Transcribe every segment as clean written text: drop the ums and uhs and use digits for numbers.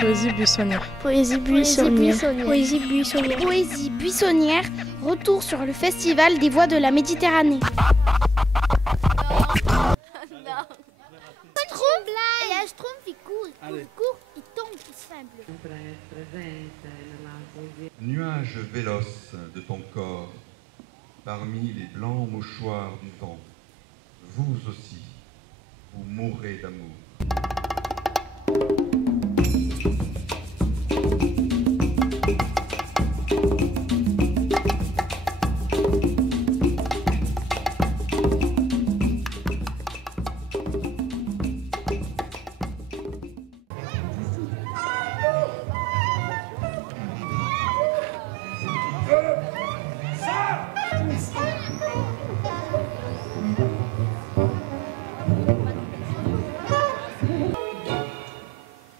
Poésie buissonnière. Poésie buissonnière. Poésie buissonnière. Poésie buissonnière. Retour sur le festival des voix de la Méditerranée. Et un schtroumpf, il court, il tombe, il se fait un bleu. Nuage véloce de ton corps, parmi les blancs mouchoirs du vent, vous aussi, vous mourrez d'amour.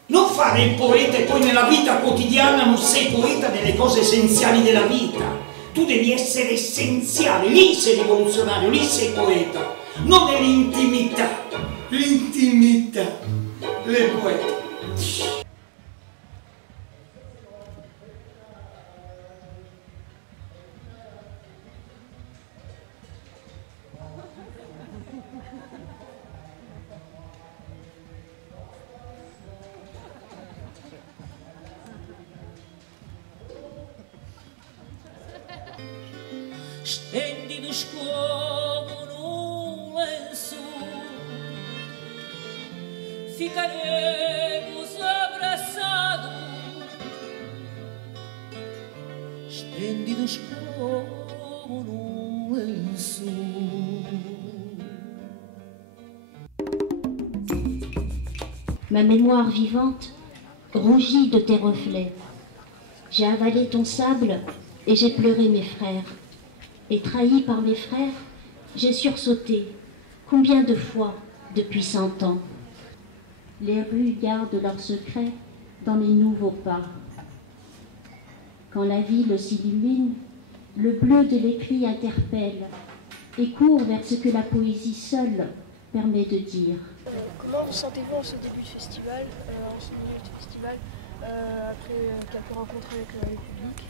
Non fare il poeta e poi nella vita quotidiana non sei poeta delle cose essenziali della vita. Tu devi essere essenziale, lì sei rivoluzionario, lì sei poeta, non nell'intimità. L'intimità, le poete. Estendidos como num lenço, ficaremos abraçados, estendidos como num lenço. Ma mémoire vivante rougit de tes reflets. J'ai avalé ton sable et j'ai pleuré mes frères. Et trahi par mes frères, j'ai sursauté. Combien de fois depuis 100 ans? Les rues gardent leurs secrets dans les nouveaux pas. Quand la ville s'illumine, le bleu de l'écrit interpelle et court vers ce que la poésie seule permet de dire. Comment vous sentez-vous en ce début de festival, en ce milieu de festival, après quelques rencontres avec le public?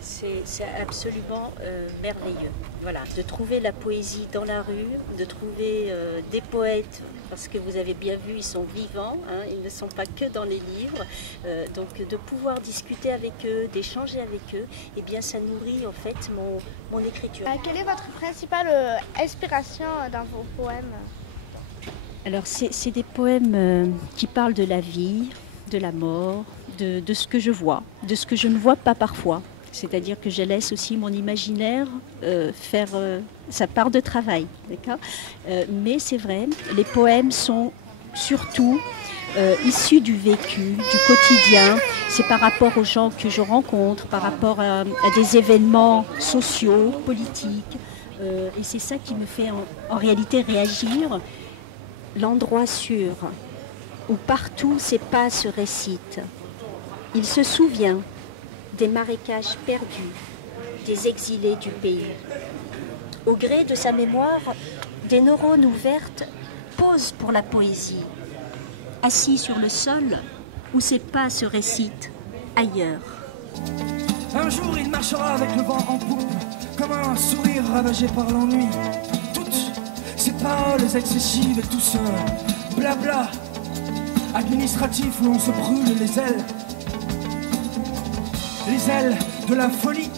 C'est absolument merveilleux. Voilà, de trouver la poésie dans la rue, de trouver des poètes, parce que vous avez bien vu, ils sont vivants, hein, ils ne sont pas que dans les livres. Donc de pouvoir discuter avec eux, d'échanger avec eux, eh bien ça nourrit en fait mon écriture. Quelle est votre principale inspiration dans vos poèmes? Alors c'est des poèmes qui parlent de la vie, de la mort, de ce que je vois, de ce que je ne vois pas parfois. C'est-à-dire que je laisse aussi mon imaginaire faire sa part de travail. D'accord ? Mais c'est vrai, les poèmes sont surtout issus du vécu, du quotidien. C'est par rapport aux gens que je rencontre, par rapport à des événements sociaux, politiques. Et c'est ça qui me fait en réalité réagir. L'endroit sûr où partout ces pas se récitent. Il se souvient des marécages perdus, des exilés du pays. Au gré de sa mémoire, des neurones ouvertes posent pour la poésie, assis sur le sol où ses pas se récitent ailleurs. Un jour il marchera avec le vent en poupe, comme un sourire ravagé par l'ennui. Toutes ces paroles excessives et tout ce blabla administratif où on se brûle les ailes de la folie.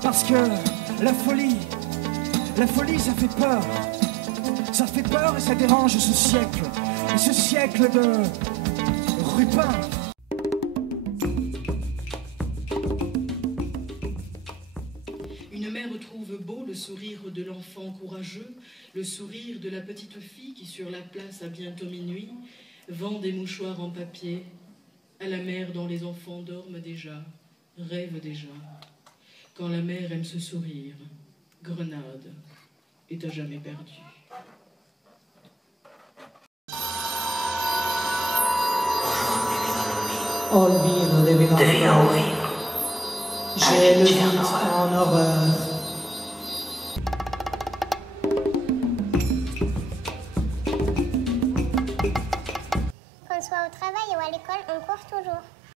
Parce que la folie ça fait peur. Ça fait peur et ça dérange ce siècle. Et ce siècle de Rupin. Une mère trouve beau le sourire de l'enfant courageux, le sourire de la petite fille qui sur la place à bientôt minuit vend des mouchoirs en papier à la mère dont les enfants dorment déjà, rêvent déjà. Quand la mère aime ce sourire, Grenade est à jamais perdue. Oh, le vino devient mourir. J'ai le vide en horreur. soit au travail ou à l'école, on court toujours.